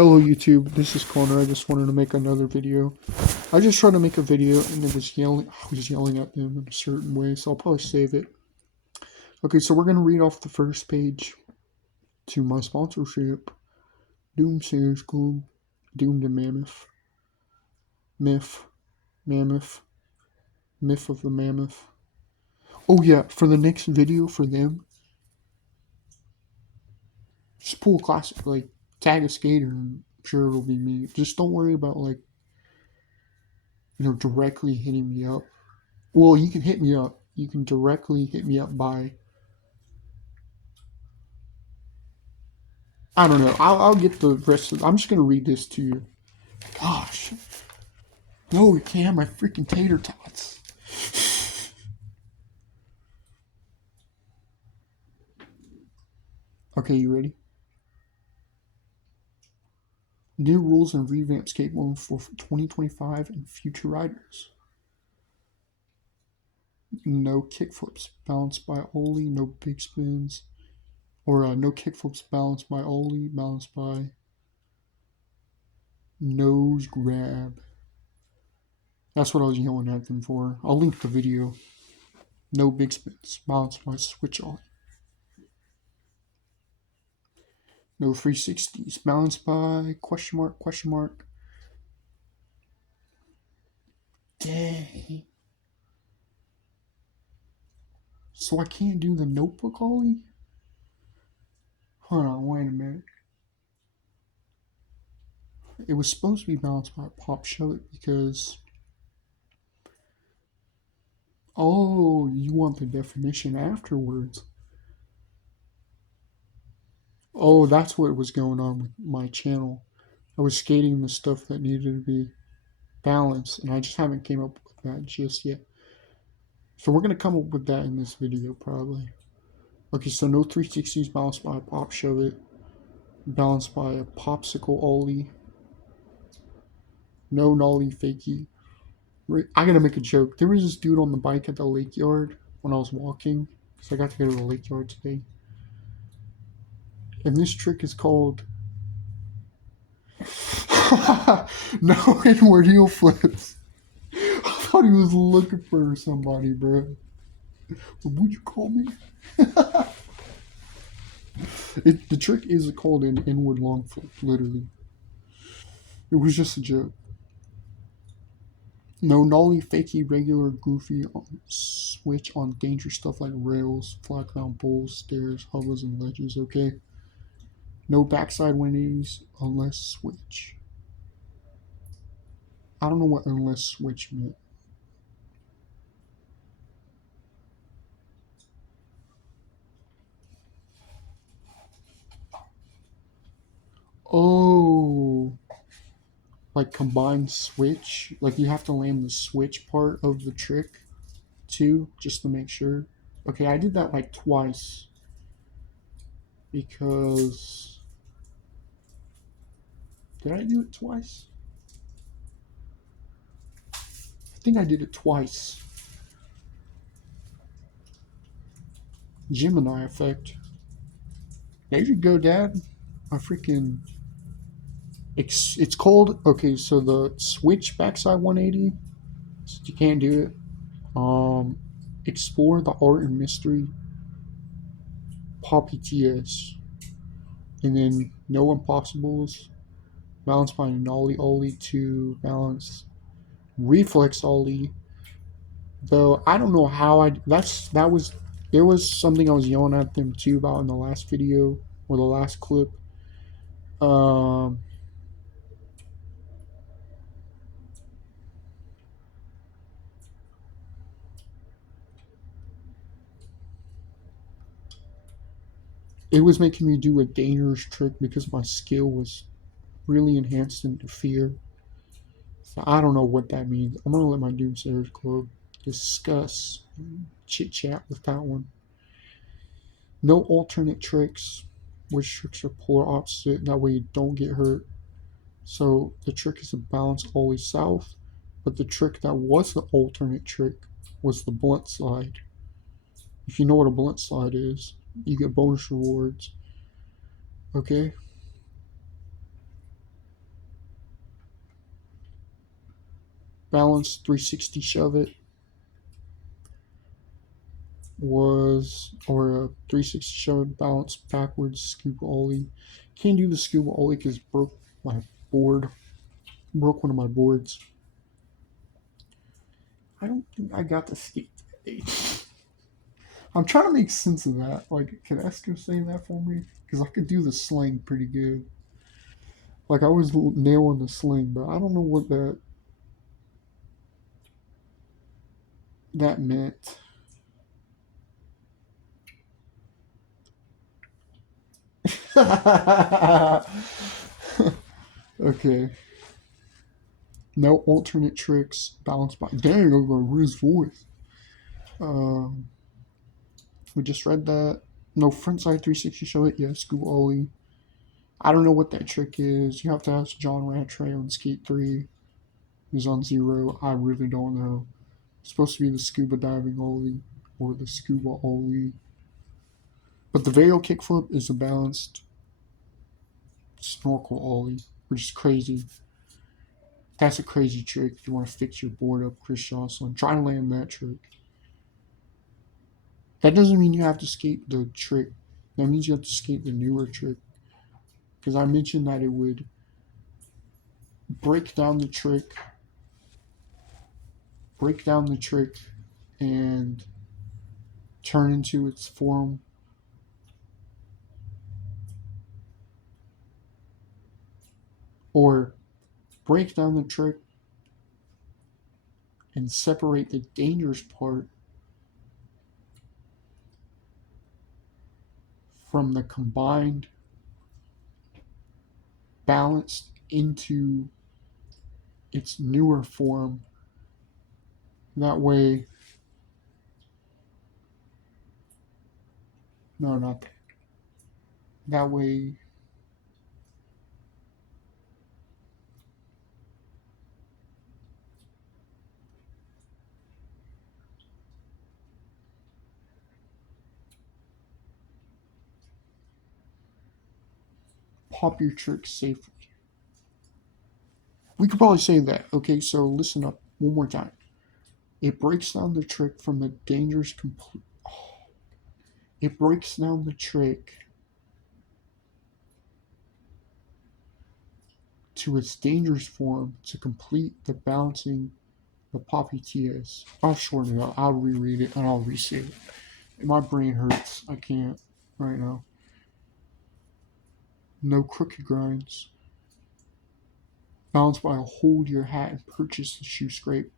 Hello YouTube, this is Connor. I just wanted to make another video. I just tried to make a video and I was yelling at them in a certain way, so I'll probably save it. Okay, so we're gonna read off the first page to my sponsorship. Doom Sayers Club, Doom to Mammoth. Myth. Mammoth. Myth of the Mammoth. Oh yeah, for the next video for them, just pull a classic, like tag a skater and I'm sure it'll be me. Just don't worry about directly hitting me up. Well, you can hit me up. You can directly hit me up by, I don't know. I'll get the rest of. I'm just gonna read this to you. Gosh, no, you can't have my freaking tater tots. Okay, you ready? New rules and revamped skateboarding for 2025 and future riders. No kickflips balanced by ollie. No big spins, or no kickflips balanced by ollie. Balanced by nose grab. That's what I was yelling at them for. I'll link the video. No big spins balanced by switch ollie. No 360s. Balanced by question mark, question mark. Dang. So I can't do the notebook ollie? Hold on, wait a minute. It was supposed to be balanced by pop shove it because... Oh, you want the definition afterwards. Oh, that's what was going on with my channel. I was skating the stuff that needed to be balanced, and I just haven't came up with that just yet. So we're going to come up with that in this video, probably. Okay, so no 360s balanced by a pop shove it. Balanced by a popsicle ollie. No nollie fakie. I gotta make a joke. There was this dude on the bike at the lake yard when I was walking, because I got to go to the lake yard today. And this trick is called no inward heel flips. I thought he was looking for somebody, bro. What would you call me? The trick is called an inward long flip, literally. It was just a joke. No nollie, fakey, regular, goofy switch on dangerous stuff like rails, flat ground poles, stairs, hovers, and ledges, okay? No backside 180s unless switch. I don't know what unless switch meant. Oh, like combined switch? Like you have to land the switch part of the trick too, just to make sure. Okay, I did that like twice because... Did I do it twice? I think I did it twice. Gemini effect. There you go, Dad. I freaking... It's called... Okay, so the switch backside 180, you can't do it. Explore the art and mystery. Poppy TS. And then no impossibles. Balance by nollie ollie to balance reflex ollie. Though I don't know how there was something I was yelling at them too about in the last video or the last clip. It was making me do a dangerous trick because my skill was really enhanced into fear. So I don't know what that means. I'm gonna let my Doomsayers Club discuss, chit chat with that one. No alternate tricks. Which tricks are polar opposite? That way you don't get hurt. So the trick is a balance always south, but the trick that was the alternate trick was the blunt slide. If you know what a blunt slide is, you get bonus rewards. Okay? balance 360 shove it was, or a 360 shove it, balance backwards scuba ollie. Can't do the scuba ollie because broke my board, broke one of my boards. I don't think I got to skate that day. I'm trying to make sense of that. Like, can Esther say that for me? Because I could do the sling pretty good. Like, I was nailing the sling, but I don't know what that meant. Okay. No alternate tricks. Balance by. Dang, I'm gonna lose voice. Um, we just read that. No frontside 360 show it. Yeah, scuba ollie. I don't know what that trick is. You have to ask John Rattray on Skate 3. He's on 0. I really don't know. It's supposed to be the scuba diving ollie or the scuba ollie. But the varial kickflip is a balanced snorkel ollie, which is crazy. That's a crazy trick if you want to fix your board up, Chris Jocelyn. Try to land that trick. That doesn't mean you have to skate the trick. That means you have to skate the newer trick. Because I mentioned that it would break down the trick, and turn into its form. Or break down the trick and separate the dangerous part from the combined balanced into its newer form. That way, no, not that. That way, pop your trick safely. We could probably say that. Okay, so listen up one more time. It breaks down the trick from the dangerous complete. It breaks down the trick to its dangerous form to complete the balancing the Poppy TS. I'll shorten it up. I'll reread it and I'll re-say it. My brain hurts. I can't right now. No crooked grinds. Balance by a hold your hat and purchase the shoe scrape.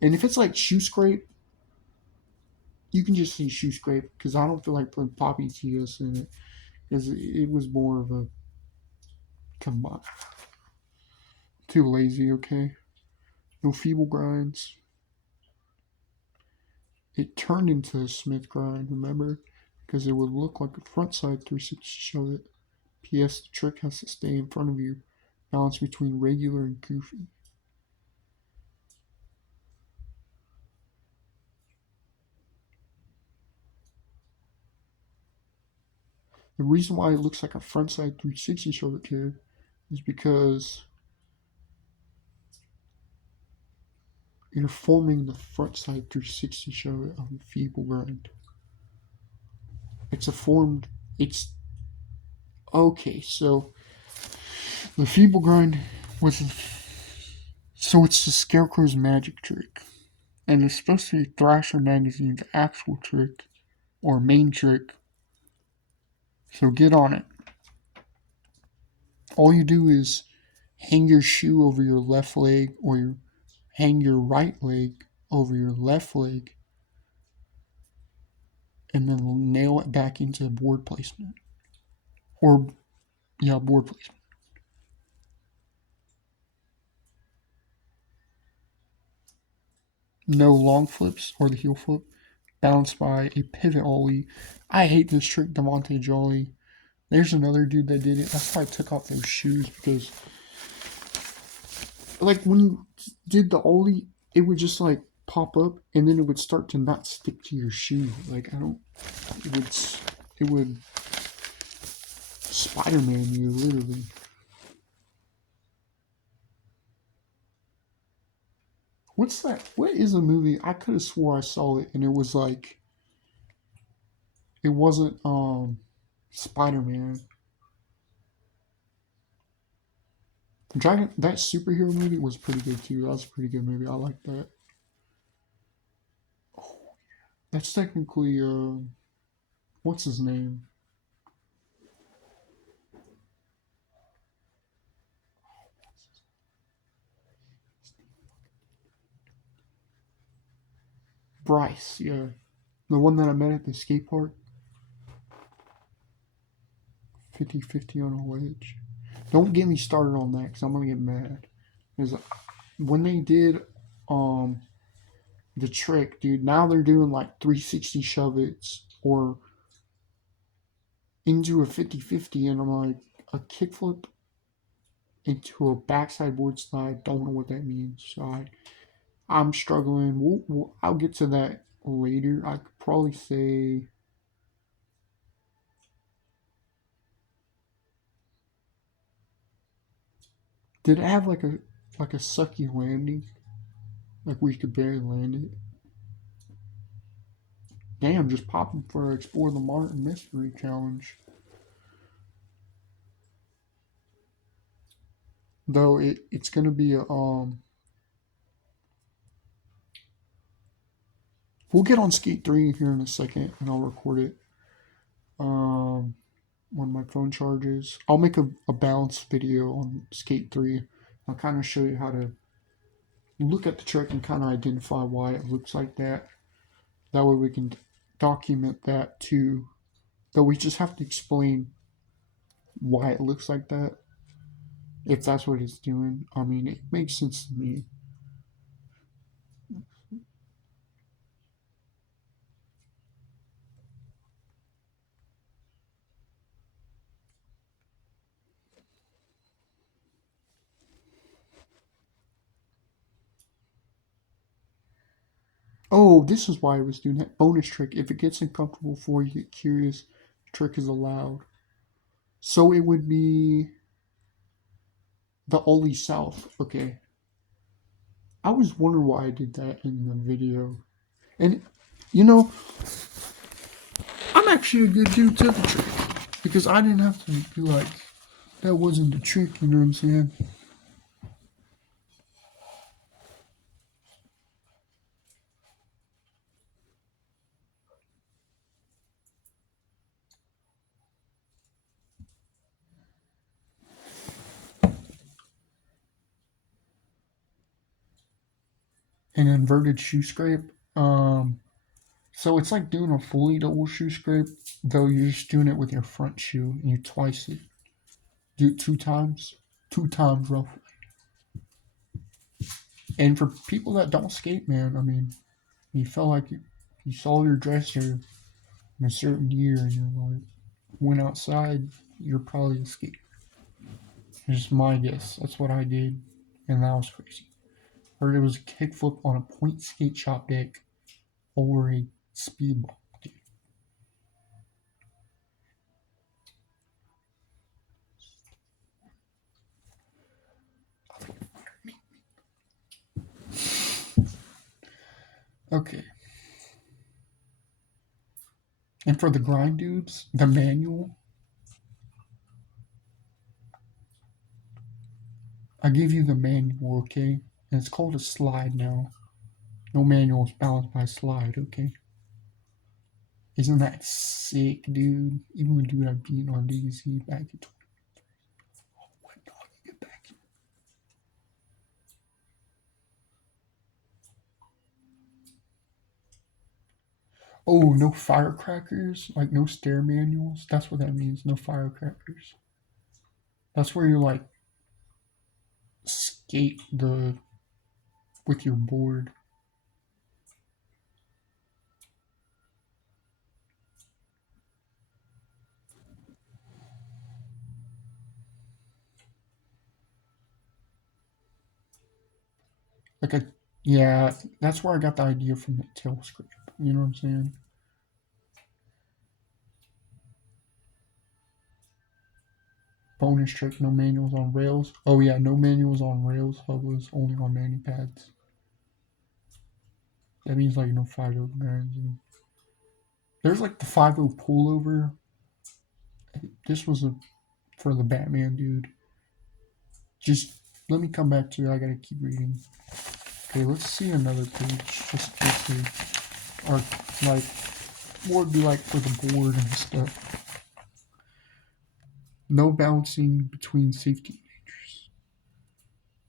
And if it's like shoe scrape, you can just say shoe scrape because I don't feel like putting Poppy TS in it because it was more of a come on. Too lazy, okay? No feeble grinds. It turned into a Smith grind, remember? Because it would look like a frontside 360 show it. P.S. The trick has to stay in front of you. Balance between regular and goofy. The reason why it looks like a frontside 360 show it here is because you're forming the frontside 360 show it of a feeble grind. It's a formed. It's okay. So the feeble grind was. So it's the Scarecrow's magic trick. And it's supposed to be Thrasher Magazine's actual trick, or main trick. So get on it. All you do is hang your shoe over your left leg, or hang your right leg over your left leg, and then nail it back into board placement. Or, yeah, board placement. No long flips or the heel flip. Balanced by a pivot ollie. I hate this trick, Devontae Jolly. There's another dude that did it. That's why I took off those shoes because, like, when you did the ollie, it would just like pop up and then it would start to not stick to your shoe. Like, I don't. It would Spider-Man you literally. What's that? What is a movie? I could have swore I saw it, and it was like it wasn't Spider Man. Dragon. That superhero movie was pretty good too. That was a pretty good movie. I like that. Oh, that's technically what's his name? Bryce. Yeah, the one that I met at the skate park. 50-50 on a wedge. Don't get me started on that because I'm gonna get mad. Because when they did um the trick, dude, now they're doing like 360 shove its or into a 50-50, and I'm like, a kickflip into a backside board slide. Don't know what that means. So I'm struggling. I'll get to that later. I could probably say, did it have like a sucky landing, like where you could barely land it? Damn, just popping for Explore the Martin Mystery Challenge. Though it's gonna be a we'll get on Skate 3 here in a second and I'll record it. Um when my phone charges. I'll make a balanced video on Skate 3. I'll kind of show you how to look at the trick and kind of identify why it looks like that. That way we can document that too. Though we just have to explain why it looks like that. If that's what it's doing. I mean, it makes sense to me. Oh, this is why I was doing that. Bonus trick. If it gets uncomfortable before you get curious, trick is allowed. So it would be the Ollie South. Okay. I was wondering why I did that in the video. And, you know, I'm actually a good dude to the trick. Because I didn't have to be like, that wasn't the trick, you know what I'm saying? An inverted shoe scrape. So it's like doing a fully double shoe scrape, though you're just doing it with your front shoe and you twice it. Do it 2 times. 2 times roughly. And for people that don't skate, man, I mean, you felt like you saw your dresser in a certain year and you're like, went outside, you're probably a skater. It's just my guess. That's what I did. And that was crazy. Heard it was a kickflip on a point skate shop deck over a speedball. Dude. Okay. And for the grind dudes, the manual, I give you the manual, okay? And it's called a slide now. No manual is balanced by slide, okay? Isn't that sick, dude? Even the dude I beat on DZ back in 20. Oh, what dog you get back here? Oh, no firecrackers? Like no stair manuals? That's what that means. No firecrackers. That's where you like skate the with your board. Like a yeah, that's where I got the idea from the tail scrape. You know what I'm saying? Bonus trick, no manuals on rails. Oh yeah, no manuals on rails. Hub was only on mani pads. That means like no 509s. And there's like the 50 pullover. This was for the Batman dude. Just let me come back to it. I gotta keep reading. Okay, let's see another page. Just in case they are like, what would be like for the board and stuff. No balancing between safety and dangers.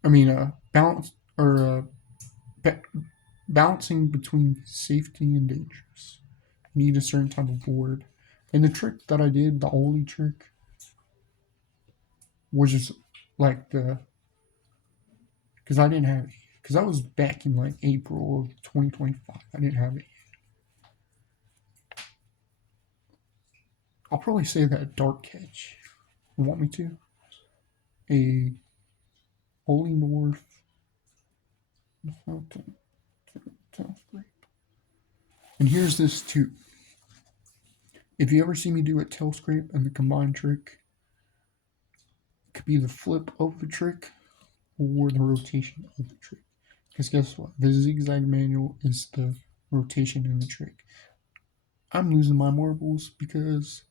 I mean, balance or ba- balancing between safety and dangers. Need a certain type of board. And the trick that I did, the Ollie trick, was just like the because I didn't have it because that was back in like April of 2025. I didn't have it. I'll probably say that dark catch. You want me to? A Ollie North tail scrape. And here's this too. If you ever see me do a tail scrape and the combined trick, it could be the flip of the trick or the rotation of the trick. Because guess what? The zigzag manual is the rotation in the trick. I'm losing my marbles because,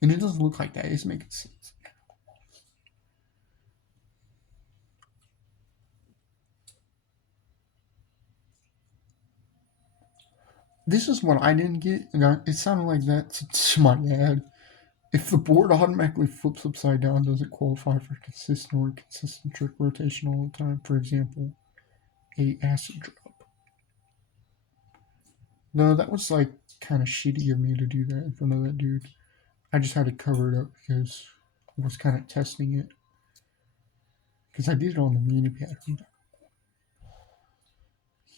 and it doesn't look like that. It's making sense. This is what I didn't get, and it sounded like that to my dad. If the board automatically flips upside down, does it qualify for consistent or consistent trick rotation all the time? For example, a acid drop. No, that was like kind of shitty of me to do that in front of that dude. I just had to cover it up because I was kind of testing it. Because I did it on the mini pad. He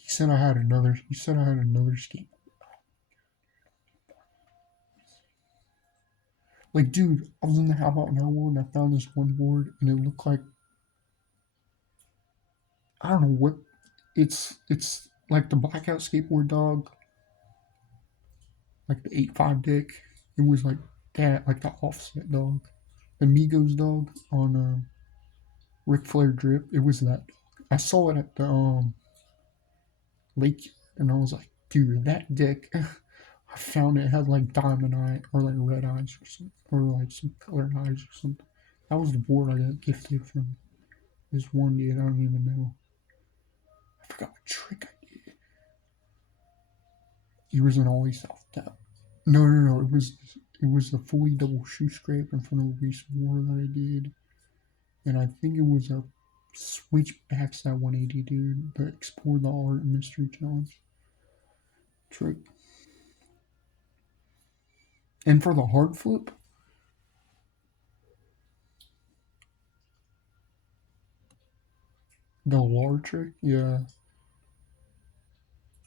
said I had another. He said I had another skate. Like, dude, I was in the How About Now world and I found this one board and it looked like I don't know what it's like the blackout skateboard dog, like the 8.5 deck. It was like that, like the offset dog. The Migos dog on Ric Flair drip. It was that dog. I saw it at the lake and I was like, dude, that deck I found it had like diamond eye or like red eyes or something or like some colored eyes or something. That was the board I got gifted from this one dude. I don't even know. I forgot what trick I did. He was an ollie south tap. No. It was the fully double shoe scrape in front of a recent war that I did, and I think it was a switch backside 180 dude. The explore the art and mystery challenge trick. And for the hard flip, the LAR trick, yeah.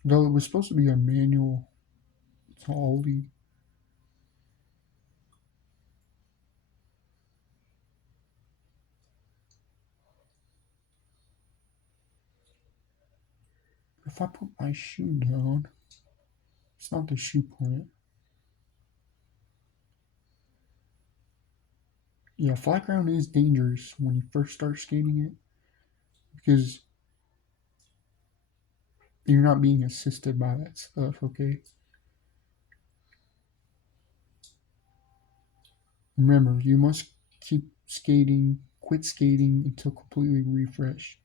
Though it was supposed to be a manual to ollie. If I put my shoe down, it's not the shoe plant. Yeah, flat ground is dangerous when you first start skating it because you're not being assisted by that stuff, okay? Remember, you must quit skating until completely refreshed.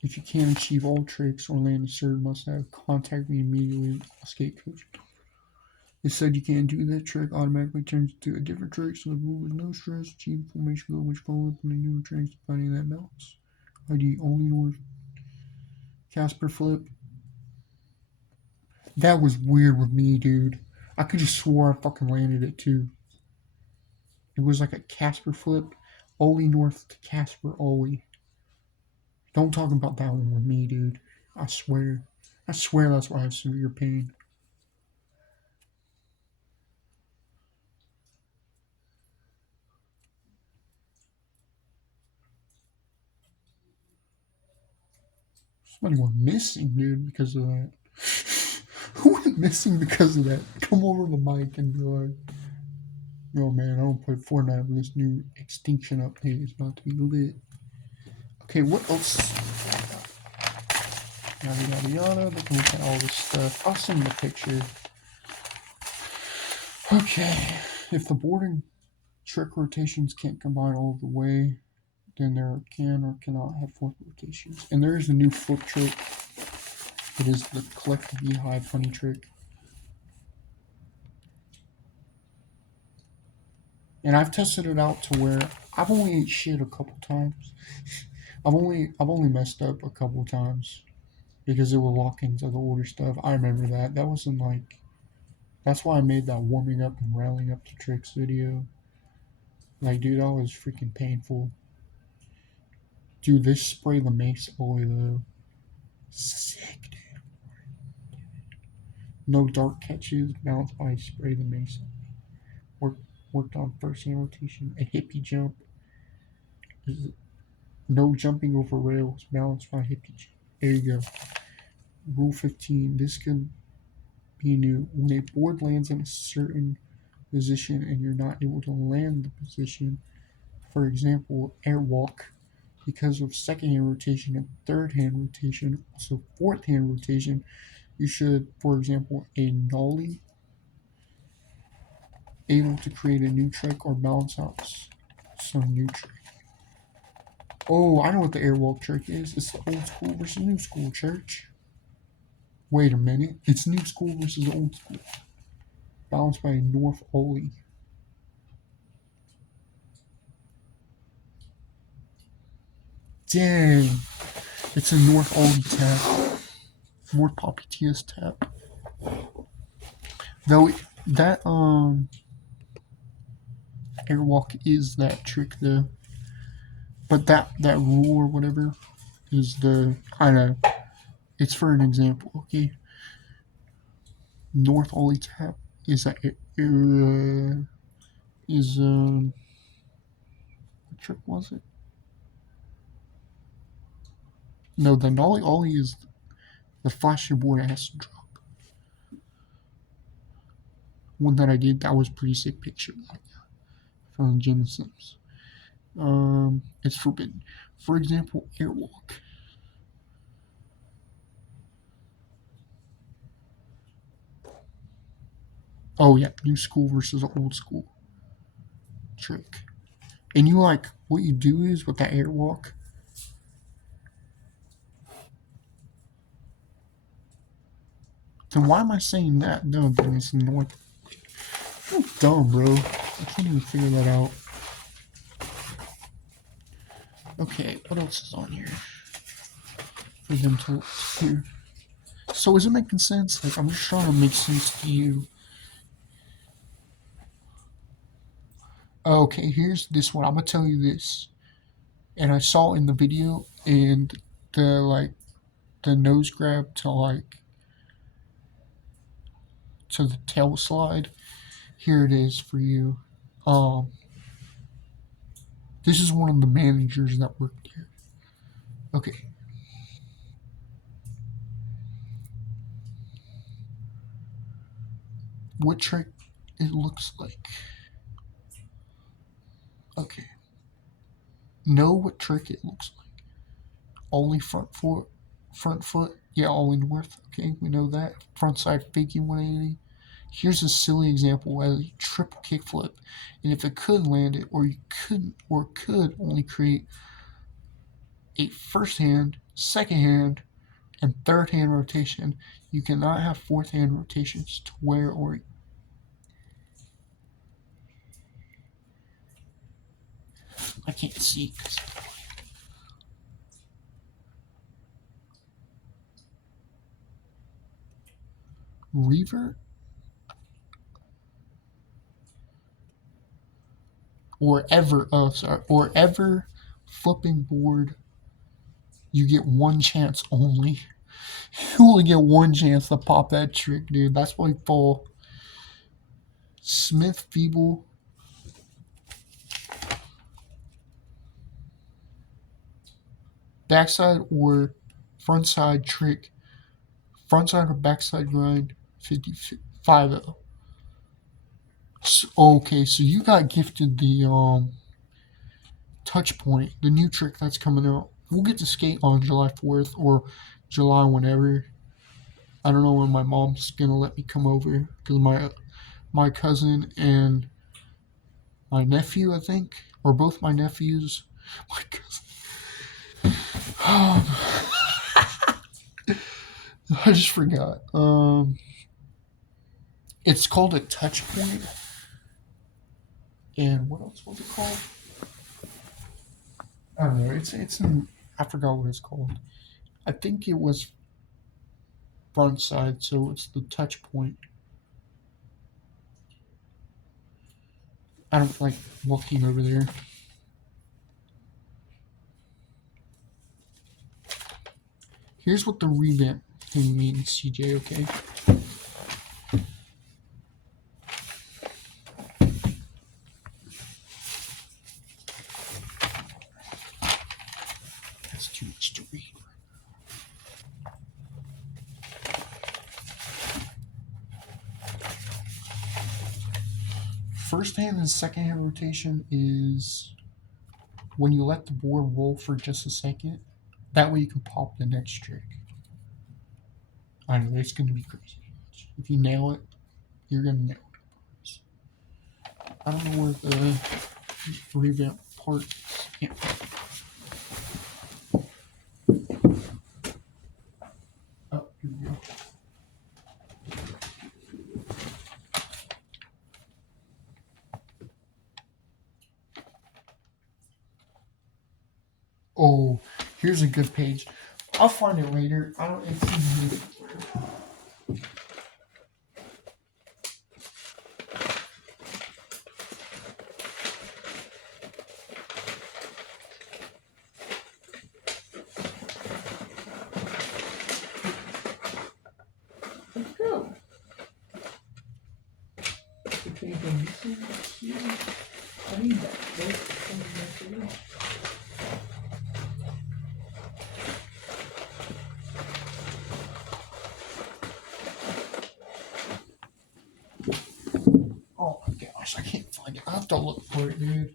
If you can't achieve all tricks or land a certain must have, contact me immediately with a skate coach. It said you can't do that trick, automatically turns to a different trick, so the rule is no stress, achieve formation goal, which follow up on the new tricks, finding that balance. ID only North Casper flip. That was weird with me, dude. I could just swore I fucking landed it too. It was like a Casper flip, Ollie North to Casper Ollie. Don't talk about that one with me, dude. I swear. I swear that's why I have severe pain. Somebody went missing, dude, because of that. Who went missing because of that? Come over the mic and be like, yo, man, I don't play Fortnite, but this new Extinction update is about to be lit. Okay, what else? yada yada yada. They can look at all this stuff. I'll send you a picture. Okay, if the boarding trick rotations can't combine all the way, then there can or cannot have fourth rotations. And there is a new flip trick. It is the collect the beehive funny trick. And I've tested it out to where I've only ate shit a couple times. I've only messed up a couple times because it would lock into the older stuff. I remember that. That wasn't like that's why I made that warming up and rallying up to tricks video. Like, dude, that was freaking painful. Dude, this spray the mace oil though. Sick, dude. No dark catches, balanced by spray the mace. Worked on first hand rotation, a hippie jump. No jumping over rails, balanced by hippie jump. There you go. Rule 15. This can be new. When a board lands in a certain position and you're not able to land the position, for example, airwalk, because of second hand rotation and third hand rotation, also fourth hand rotation, you should, for example, a nollie, able to create a new trick or balance out some new trick. Oh, I know what the airwalk trick is. It's the old school versus new school, church. Wait a minute. It's new school versus old school. Balanced by a North Ollie. Dang. It's a North Ollie tap. North Poppy TS tap. Though that airwalk is that trick though. But that rule or whatever is the kind of it's for an example, okay? North Ollie tap is that what trick was it? No, the nollie ollie is the flash your board acid drop. One that I did that was pretty sick picture from Genesis. It's forbidden. For example, airwalk. Oh yeah, new school versus old school trick. And you like what you do is with that airwalk. Then why am I saying that? No, then it's north. I'm dumb, bro. I can't even figure that out. Okay, what else is on here for them to hear? So is it making sense? Like I'm just trying to make sense to you. Okay, here's this one. I'm gonna tell you this, and I saw in the video, and the nose grab to the tail slide. Here it is for you. This is one of the managers that worked here. Okay. What trick it looks like. Okay. Know what trick it looks like. Only front foot. Yeah, only north. Okay, we know that. Front side faking 180. Here's a silly example as a triple kickflip, and if it could land it, or you couldn't, or could only create a first hand, second hand, and third hand rotation, you cannot have fourth hand rotations to where or I can't see because revert or ever flipping board, you get one chance only. You only get one chance to pop that trick, dude. That's why fall. Smith Feeble. Backside or frontside trick. Frontside or backside grind. 50-50. Okay, so you got gifted the touch point, the new trick that's coming out. we'll get to skate on July 4th or July whenever. I don't know when my mom's gonna let me come over because my cousin and my nephew, I think, or both my nephews. My cousin. I just forgot. It's called a touch point. And what else was it called? I don't know. I forgot what it's called. I think it was front side, so it's the touch point. I don't like walking over there. Here's what the revamp thing means, CJ, okay? That's too much to read. First hand and second hand rotation is when you let the board roll for just a second. That way you can pop the next trick. I know, it's going to be crazy. If you nail it, you're going to nail it. I don't know where the revamp part is. Yeah. Oh, here we go. Oh, here's a good page. I'll find it later. I don't. It's in here. Let's go. The page I'm missing here. I need that. Oh my gosh, I can't find it. I have to look for it, dude.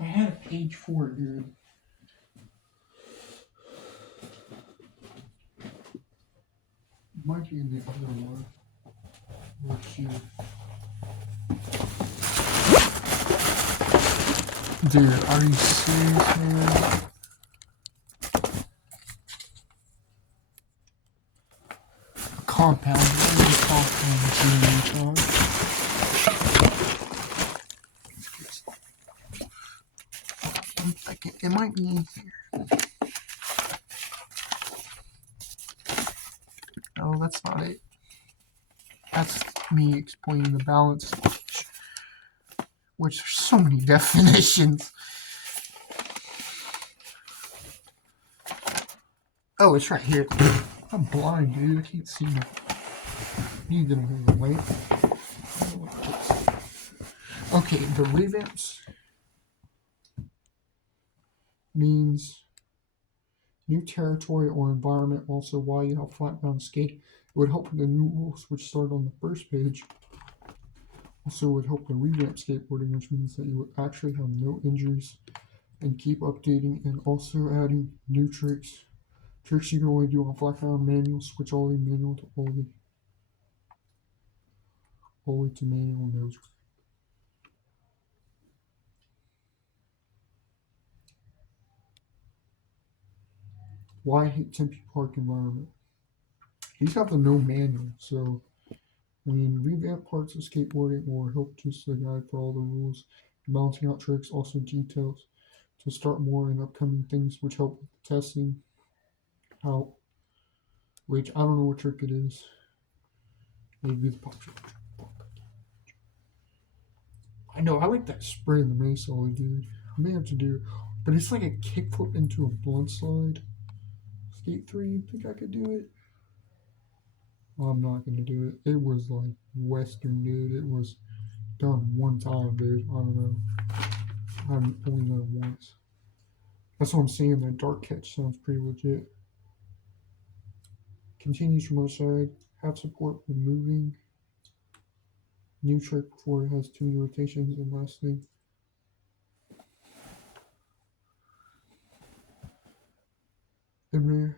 I had a page for it, dude. It might be in the other one. Or here. Dude, are you serious, man? Compound. What is a compound machine? It might be in here. No, that's not it. That's me explaining the balance stage, which there's so many definitions. Oh, it's right here. I'm blind, dude. I can't see nothing. You gonna move away? Okay, the revamps means new territory or environment. Also, while you have flat ground skate, it would help with the new rules, which start on the first page. Also, it would help with revamp skateboarding, which means that you would actually have no injuries and keep updating and also adding new tricks. Tricks you can only do on flat ground manual, switch ollie, manual to ollie. Holy to manual nose. Why I hate Tempe Park environment? These have the no manual, so when revamp parts of skateboarding or help just a guide for all the rules, balancing out tricks, also details to start more in upcoming things which help with the testing out, which I don't know what trick it is. Maybe the pop trick. I know, I like that spray in the mace ollie, dude. I may have to do, but it's like a kickflip into a blunt slide. Skate 3, you think I could do it? Well, I'm not gonna do it. It was like Western, dude. It was done one time, dude. I don't know. I've only done it once. That's what I'm saying. That dark catch sounds pretty legit. Continues from other side. Have support when moving. New trick before it has too many rotations. And last thing. And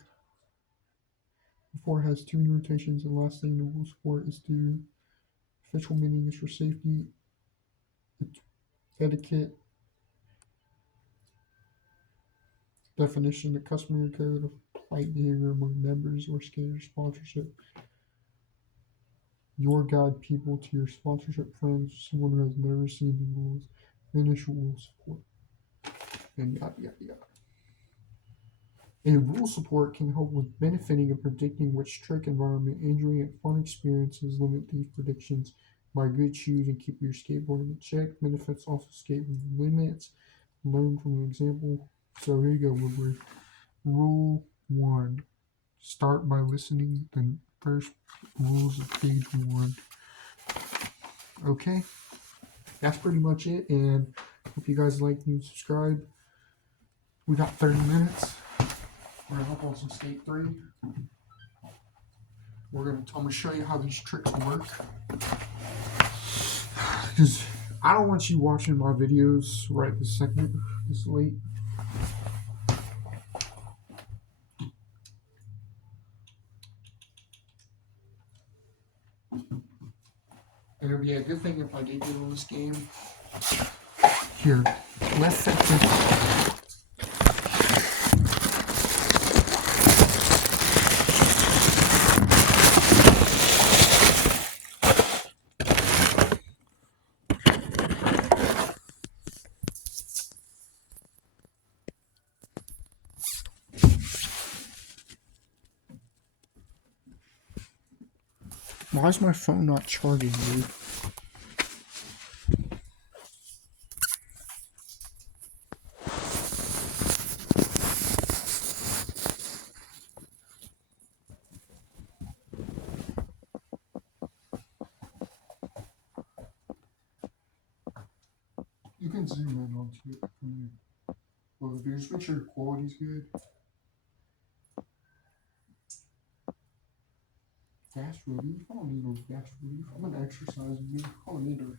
before it has too many rotations. And last thing, the rule support is to official meaning is for safety, etiquette, definition, the customary code of polite behavior among members or skater sponsorship. Your guide people to your sponsorship friends, someone who has never seen the rules, finish rule support, and yada yada yada. A rule support can help with benefiting and predicting which trick, environment, injury, and fun experiences limit these predictions. Buy good shoes and keep your skateboarding in check. Benefits also skate with limits. Learn from an example. So here you go, Woodward. Rule 1. Start by listening the first rules of page 1. Okay, that's pretty much it, and hope you guys like and subscribe. We got 30 minutes. We're gonna hop on some skate 3. I'm gonna show you how these tricks work, because I don't want you watching my videos right this second, this late. And it would be a good thing if I did get on this game. Here, let's set this. Why is my phone not charging, dude? You can zoom in onto it from here. Well, just make sure the quality's good. Gas relief? I don't need no gas relief. I'm an exercise dude. I don't need to.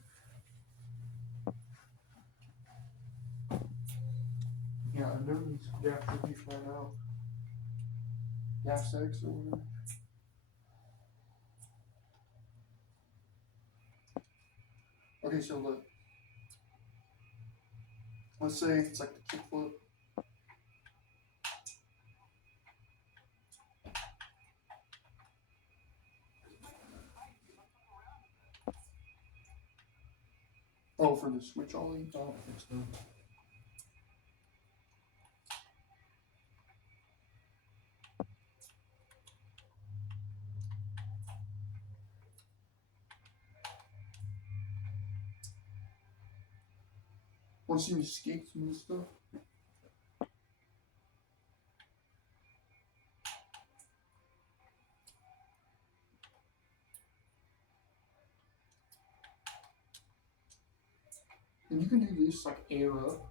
Yeah, I know these gas relief right now. Gas X or whatever. Okay, so look. Let's say it's like the kickflip. Oh, for the switch ollie? I don't think so. Want to see me skate some of this stuff? And you can do this like air up.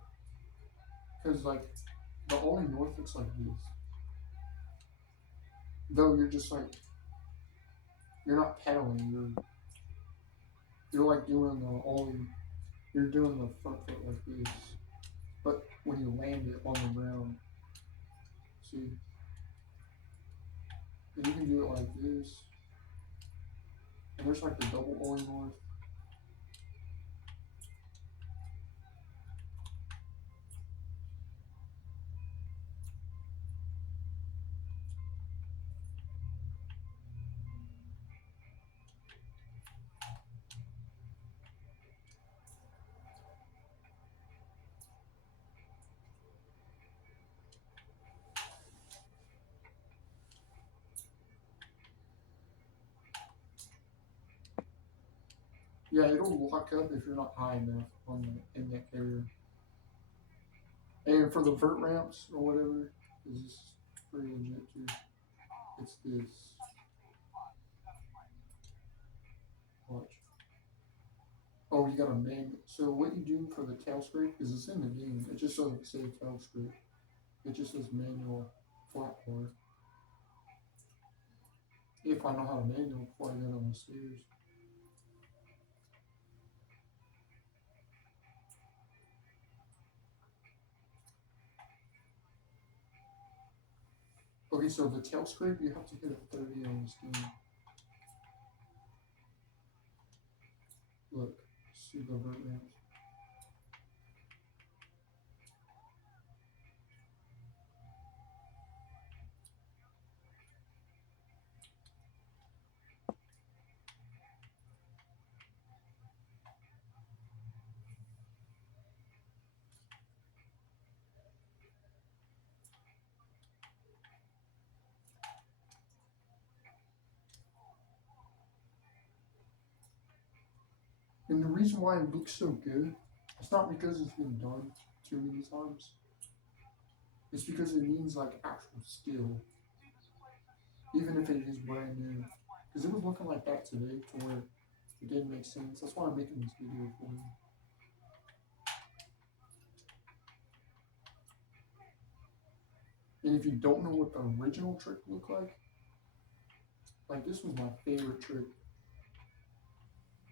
Because like the ollie north looks like this. Though you're just like, you're not pedaling, you're like doing the ollie, you're doing the front foot like this. But when you land it on the ground, see? And you can do it like this. And there's like the double ollie north. Yeah, it'll lock up if you're not high enough on the in that area. And for the vert ramps or whatever, this is pretty legit too. It's this. Watch. Oh, you got a manual. So what you do for the tail scrape is it's in the game. It just doesn't say tail scrape. It just says manual flat bar. If I know how to manual before I get on the stairs. Okay, so the tail scrape you have to hit a 30 on this game. Look, see the vert ramps. And the reason why it looks so good, it's not because it's been done too many times. It's because it means like actual skill, even if it is brand new. Because it was looking like that today to where it didn't make sense. That's why I'm making this video for you. And if you don't know what the original trick looked like this was my favorite trick.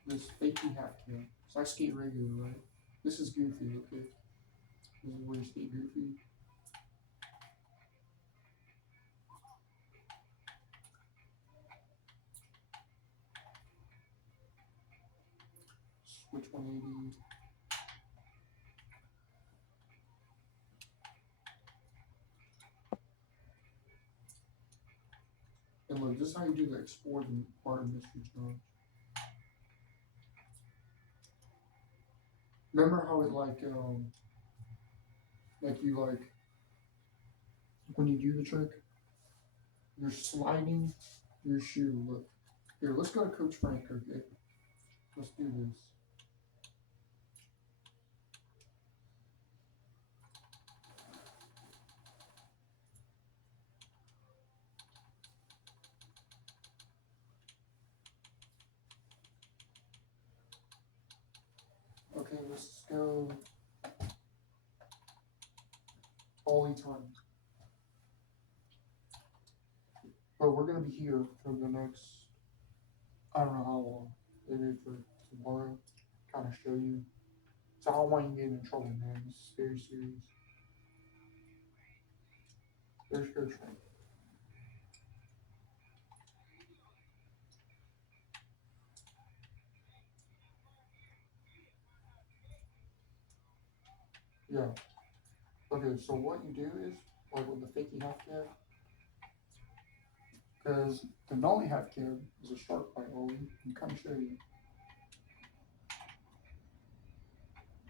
This fakey half cam. So I skate regular, right? This is goofy, okay? This is where you skate goofy. Switch 180. And look, this is how you do the export and part of mystery challenge. Remember how it like you like when you do the trick, you're sliding your shoe. Look, here, let's go to Coach Frank. Okay, let's do this. Okay, let's go ollie time. But we're gonna be here for the next, I don't know how long. Maybe for tomorrow. Kind of show you. So I don't want you to get in trouble, man. This is very serious. There's Coach Frank. Yeah. Okay, so what you do is, like with the fakey half cab, because the nollie half cab is a shark bite ollie. I'm kind of show you.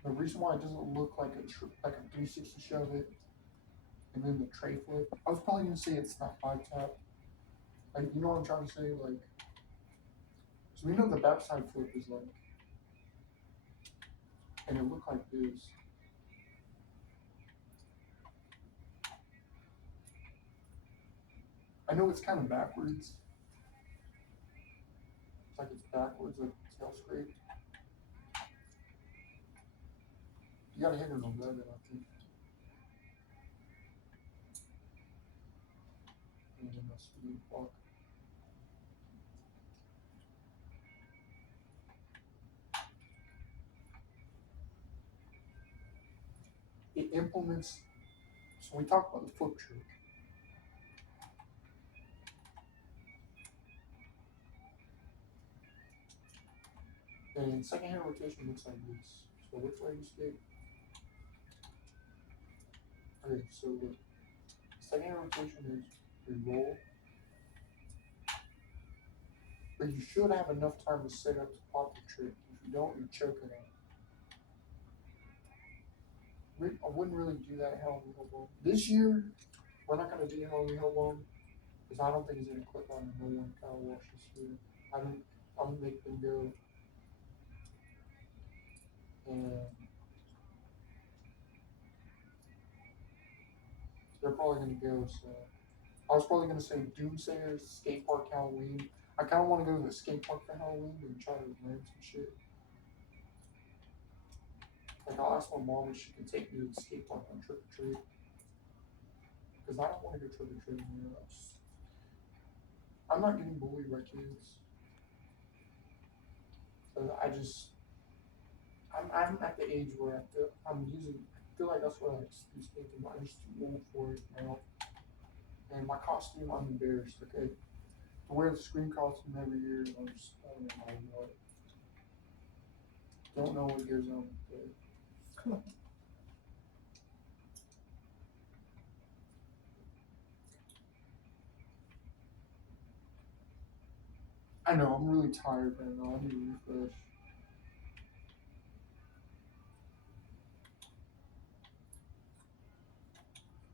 The reason why it doesn't look like like a 360 shove it, and then the tray flip. I was probably gonna say it's not high tap. Like you know what I'm trying to say? Like, so we know the backside flip is like, and it looked like this. I know it's kind of backwards. It's like it's backwards, like tail scrape. You gotta hit it on 11, I think. And then a speed walk. It implements. So we talked about the flip trick. And second hand rotation looks like this. So which way you skate? Okay, so the second hand rotation is you roll. But you should have enough time to set up to pop the trick. If you don't, you're choking out. I wouldn't really do that hell in the home. This year, we're not gonna do hell in the home because I don't think it's gonna clip on no one kind of wash this year. I'm gonna make them go. and they're probably gonna go. So I was probably gonna say Doomsayers, skate park Halloween. I kind of want to go to the skate park for Halloween and try to learn some shit. Like I'll ask my mom if she can take me to the skate park on trick or treat because I don't want to go trick or treating. I'm not getting bullied by kids. So I'm at the age where I feel like that's what I was thinking. I'm just too old for it now. And my costume, I'm embarrassed. Okay, to wear the scream costume every year, I don't know what goes on. But I know I'm really tired right now. I need to refresh.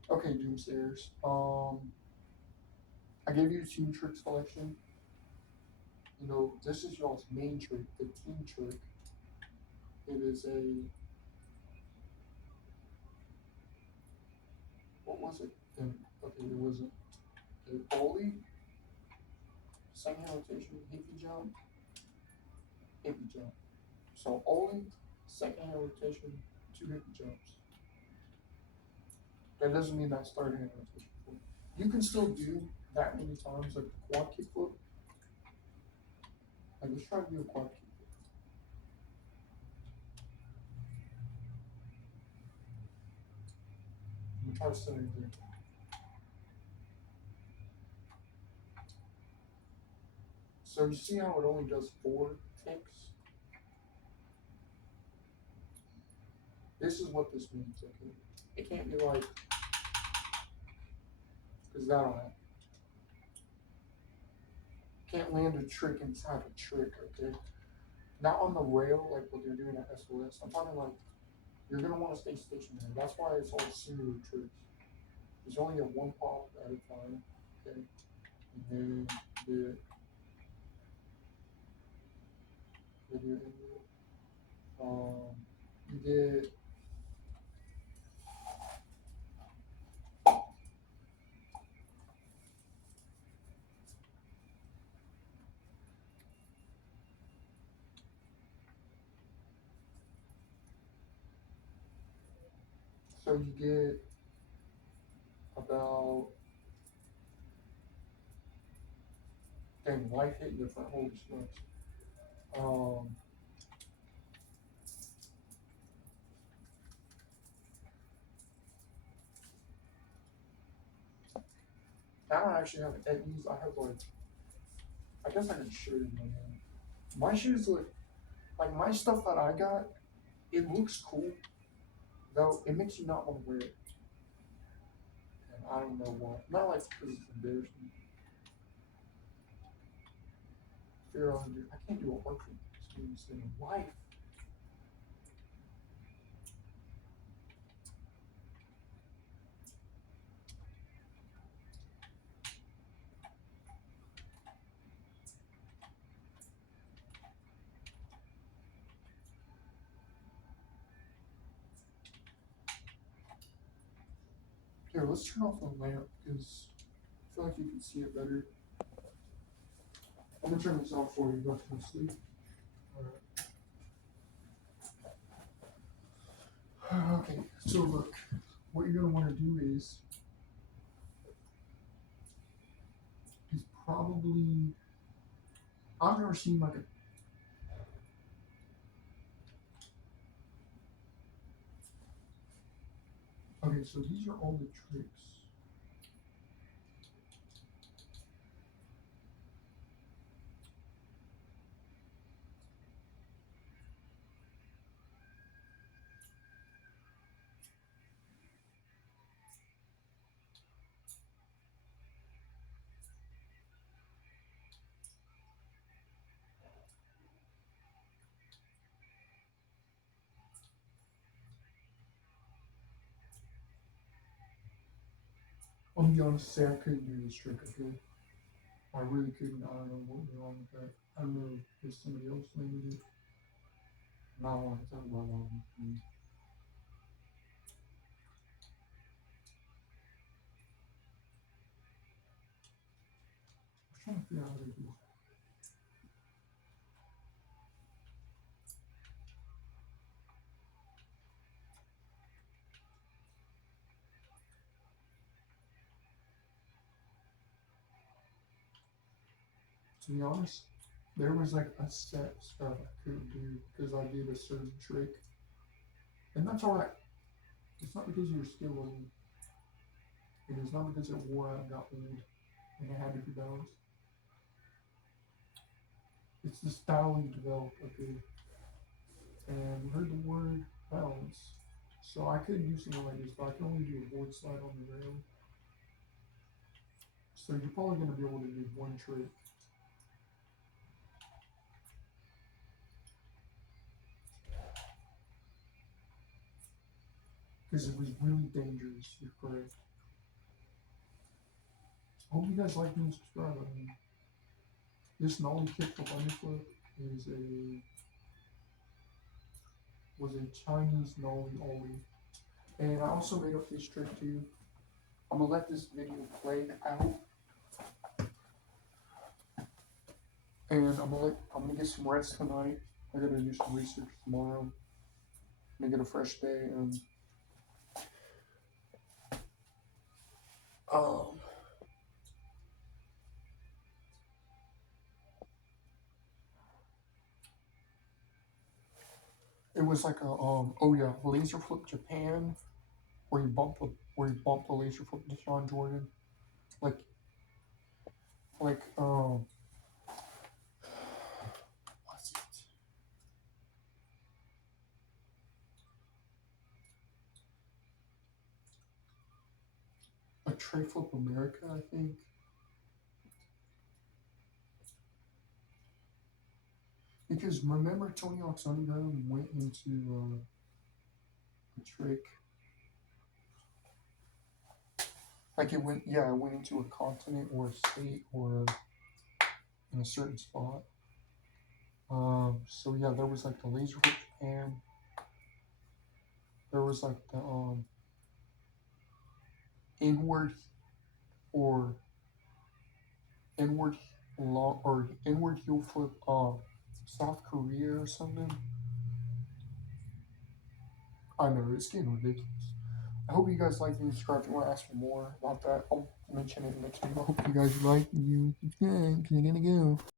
Okay, Doomsayers. I gave you a team trick selection. This is y'all's main trick, the team trick. It is what was it? Okay, it was a ollie, second hand rotation, hippie jump, hippie jump. So ollie, second hand rotation, two hippie jumps. That doesn't mean that's third hand rotation. You can still do that many times, like the quad kickflip. Like let's try to do a quad kickflip. I'm gonna try to set it there. So you see how it only does 4 kicks? This is what this means, okay? It can't be like, because that'll happen. Can't land a trick inside a trick, okay? Not on the rail like what they're doing at SOS. I'm talking like you're gonna want to stay stationary. That's why it's all singular tricks. There's only a one pop at a time, okay? And then the you get so you get about dang life hit different. Holy smokes. Um, I don't actually have Eddies. I have like I guess I can show you my hand. My shoes look like my stuff that I got. It looks cool, though. It makes you not want to wear it, and I don't know why. Not like because it's embarrassing. Fear on I can't do a work experience in life. Here, let's turn off the lamp because I feel like you can see it better. I'm gonna turn this off for you. Go to sleep. Alright. Okay. So look, what you're gonna want to do is probably I've never seen like a okay. So these are all the tricks. I'll be honest, say I couldn't do this trick. Okay, I really couldn't. I don't know what went wrong with that. I don't know if somebody else landed it. Not a lot to talk about. I'm trying to figure out how to do. To be honest, there was like a set stuff I couldn't do because I did a certain trick, and that's all right. It's not because your skill wasn't. It is not because it wore out and got old, and it had to be balanced. It's the style you develop. Okay, and we heard the word balance. So I could do something like this, but I can only do a board slide on the rail. So you're probably going to be able to do one trick. Because it was really dangerous. You're correct. I hope you guys like and subscribe. I mean, this nollie kick from underfoot is a Chinese nollie ollie. And I also made up this trick too. I'm gonna let this video play out, and I'm gonna get some rest tonight. I gotta do some research tomorrow. Make it a fresh day, and um, it was like a oh yeah, laser flip Japan, where you bump the laser flip to Sean Jordan, like like what's it? A tray flip America, I think. Because remember Tony Hawk's Underground went into a trick. Like it went into a continent or a state or in a certain spot. So yeah, there was like the laser flip Japan. There was like the inward or inward long or inward heel flip South Korea or something. I know it's getting ridiculous. I hope you guys like and subscribe. If you want to ask for more about that, I'll mention it next time. I hope you guys like you. You're gonna go.